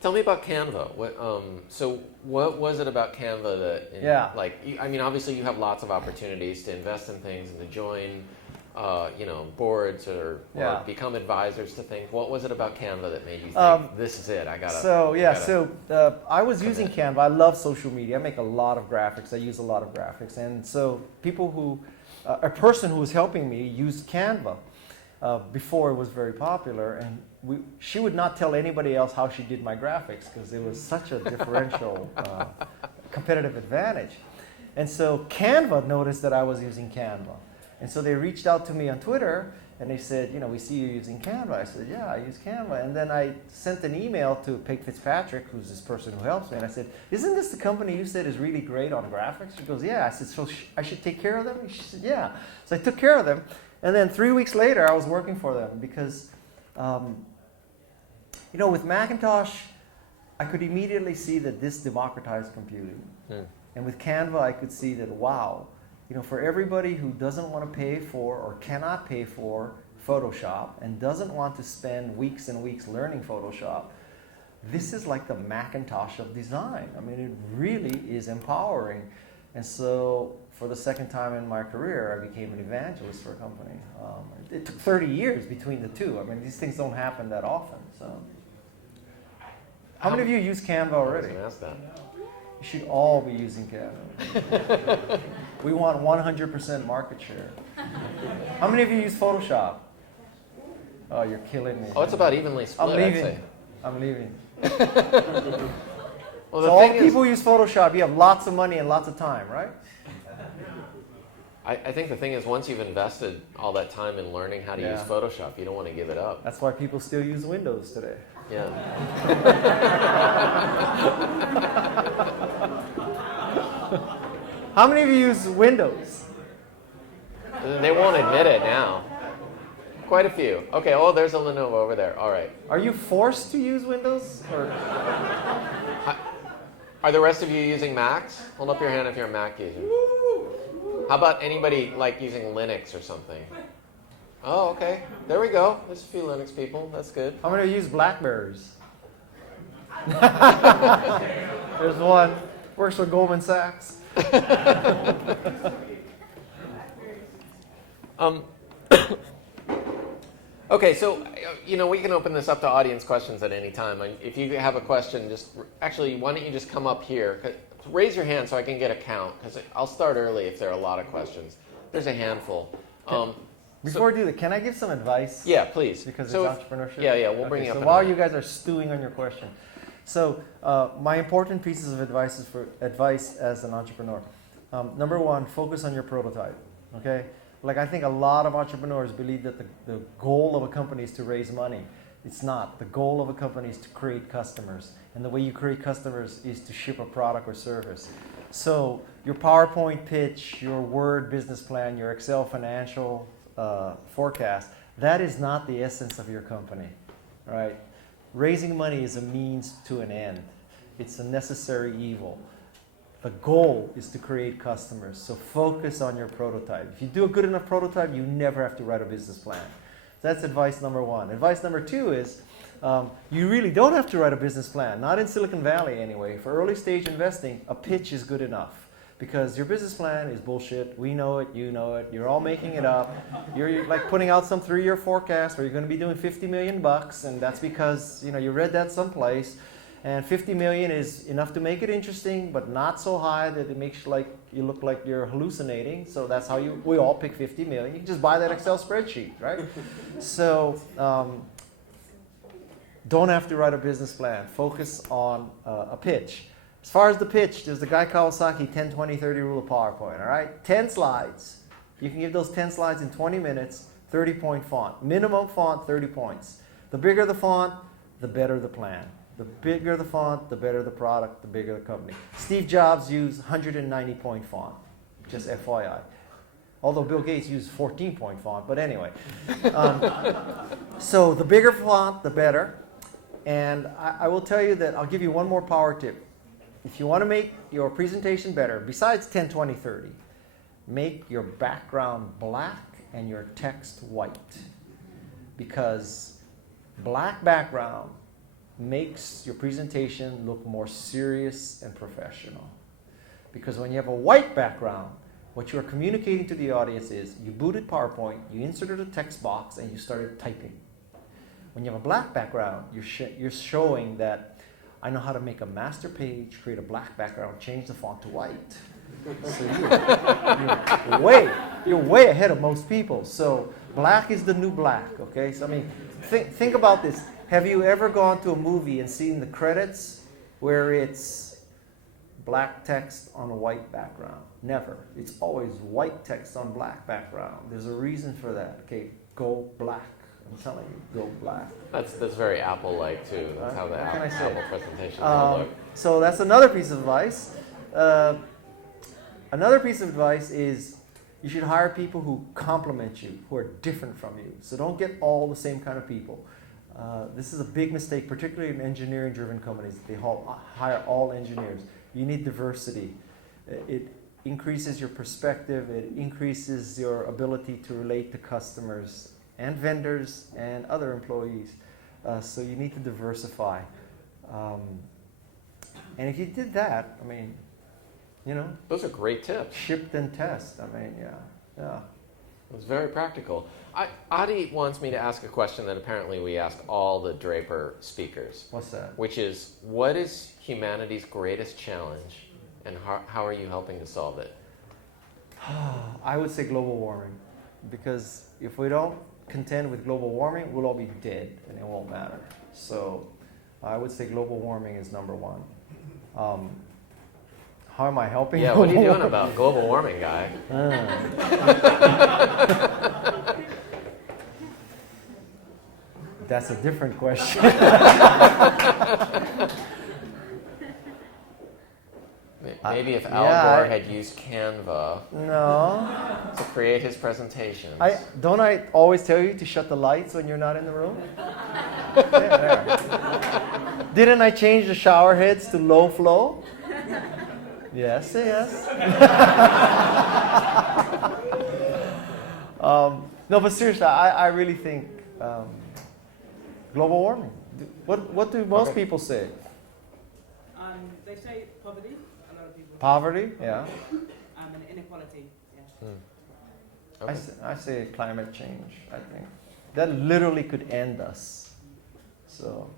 Tell me about Canva. So what was it about Canva that, I mean, obviously you have lots of opportunities to invest in things and to join, boards or become advisors to things. What was it about Canva that made you think, this is it, I was using Canva. I love social media. I make a lot of graphics. I use a lot of graphics. And so a person who was helping me used Canva before it was very popular. And she would not tell anybody else how she did my graphics because it was such a differential competitive advantage. And so Canva noticed that I was using Canva. And so they reached out to me on Twitter and they said, we see you using Canva. I said, yeah, I use Canva. And then I sent an email to Peg Fitzpatrick, who's this person who helps me. And I said, isn't this the company you said is really great on graphics? She goes, yeah. I said, so I should take care of them? She said, yeah. So I took care of them. And then 3 weeks later, I was working for them because with Macintosh, I could immediately see that this democratized computing. And with Canva, I could see that, wow, for everybody who doesn't want to pay for or cannot pay for Photoshop and doesn't want to spend weeks and weeks learning Photoshop, this is like the Macintosh of design. I mean, it really is empowering. And so for the second time in my career, I became an evangelist for a company. It took 30 years between the two. I mean, these things don't happen that often. So, how many of you use Canva already? I was going to ask that. You should all be using Canva. We want 100% market share. How many of you use Photoshop? Oh, you're killing me. Oh, it's about evenly split. I'm leaving. Well, so all people use Photoshop. You have lots of money and lots of time, right? I think the thing is, once you've invested all that time in learning how to use Photoshop, you don't want to give it up. That's why people still use Windows today. Yeah. How many of you use Windows? They won't admit it now. Quite a few. Okay, there's a Lenovo over there. All right. Are you forced to use Windows? Or? Are the rest of you using Macs? Hold up your hand if you're a Mac user. How about anybody using Linux or something? Oh, okay. There we go. There's a few Linux people. That's good. I'm going to use Blackberries. There's one. Works for Goldman Sachs. Okay, so we can open this up to audience questions at any time. If you have a question, why don't you just come up here? Raise your hand so I can get a count, because I'll start early if there are a lot of questions. There's a handful. Before we do that, can I give some advice? Yeah, please. Because it's entrepreneurship? Yeah, we'll bring you up. So while you guys are stewing on your question. So my important pieces of advice is for advice as an entrepreneur. Number one, focus on your prototype, okay? I think a lot of entrepreneurs believe that the goal of a company is to raise money. It's not. The goal of a company is to create customers. And the way you create customers is to ship a product or service. So your PowerPoint pitch, your Word business plan, your Excel financial forecast, that is not the essence of your company, right? Raising money is a means to an end. It's a necessary evil. The goal is to create customers. So focus on your prototype. If you do a good enough prototype, you never have to write a business plan. That's advice number one. Advice number two is you really don't have to write a business plan. Not in Silicon Valley anyway. For early stage investing, a pitch is good enough. Because your business plan is bullshit. We know it, you know it. You're all making it up. You're putting out some 3-year forecast where you're going to be doing $50 million, and that's because you read that someplace. And 50 million is enough to make it interesting, but not so high that it makes you look like you're hallucinating. So that's how we all pick 50 million. You can just buy that Excel spreadsheet, right? So don't have to write a business plan. Focus on a pitch. As far as the pitch, there's the guy Kawasaki 10, 20, 30 rule of PowerPoint, all right? 10 slides. You can give those 10 slides in 20 minutes, 30-point font. Minimum font, 30 points. The bigger the font, the better the plan. The bigger the font, the better the product, the bigger the company. Steve Jobs used 190-point font, just FYI. Although Bill Gates used 14-point font, but anyway. So the bigger font, the better. And I will tell you that I'll give you one more power tip. If you want to make your presentation better, besides 10, 20, 30, make your background black and your text white. Because black background makes your presentation look more serious and professional. Because when you have a white background, what you're communicating to the audience is you booted PowerPoint, you inserted a text box, and you started typing. When you have a black background, you're showing that I know how to make a master page, create a black background, change the font to white. So you're way ahead of most people. So black is the new black, okay? So I mean, think about this. Have you ever gone to a movie and seen the credits where it's black text on a white background? Never. It's always white text on black background. There's a reason for that. Okay, go black. I'm telling you, go black. That's very Apple-like too. That's how the Apple presentation look. So that's another piece of advice. Another piece of advice is you should hire people who complement you, who are different from you. So don't get all the same kind of people. This is a big mistake, particularly in engineering-driven companies. They hire all engineers. You need diversity. It increases your perspective. It increases your ability to relate to customers and vendors and other employees. So you need to diversify. And if you did that, I mean, you know. Those are great tips. Ship then test. I mean, yeah. It was very practical. Adi wants me to ask a question that apparently we ask all the Draper speakers. What's that? Which is, what is humanity's greatest challenge, and how are you helping to solve it? I would say global warming, because if we don't contend with global warming, we'll all be dead, and it won't matter. So I would say global warming is number one. How am I helping? Yeah, what are you doing about global warming, guy? That's a different question. Maybe if Al Gore had used Canva to create his presentations. Don't I always tell you to shut the lights when you're not in the room? There. Didn't I change the shower heads to low flow? Yes. No, but seriously, I really think global warming. What do most people say? They say poverty. A lot of people. Poverty, yeah. And inequality. Yeah. Okay. I say climate change. I think that literally could end us. So.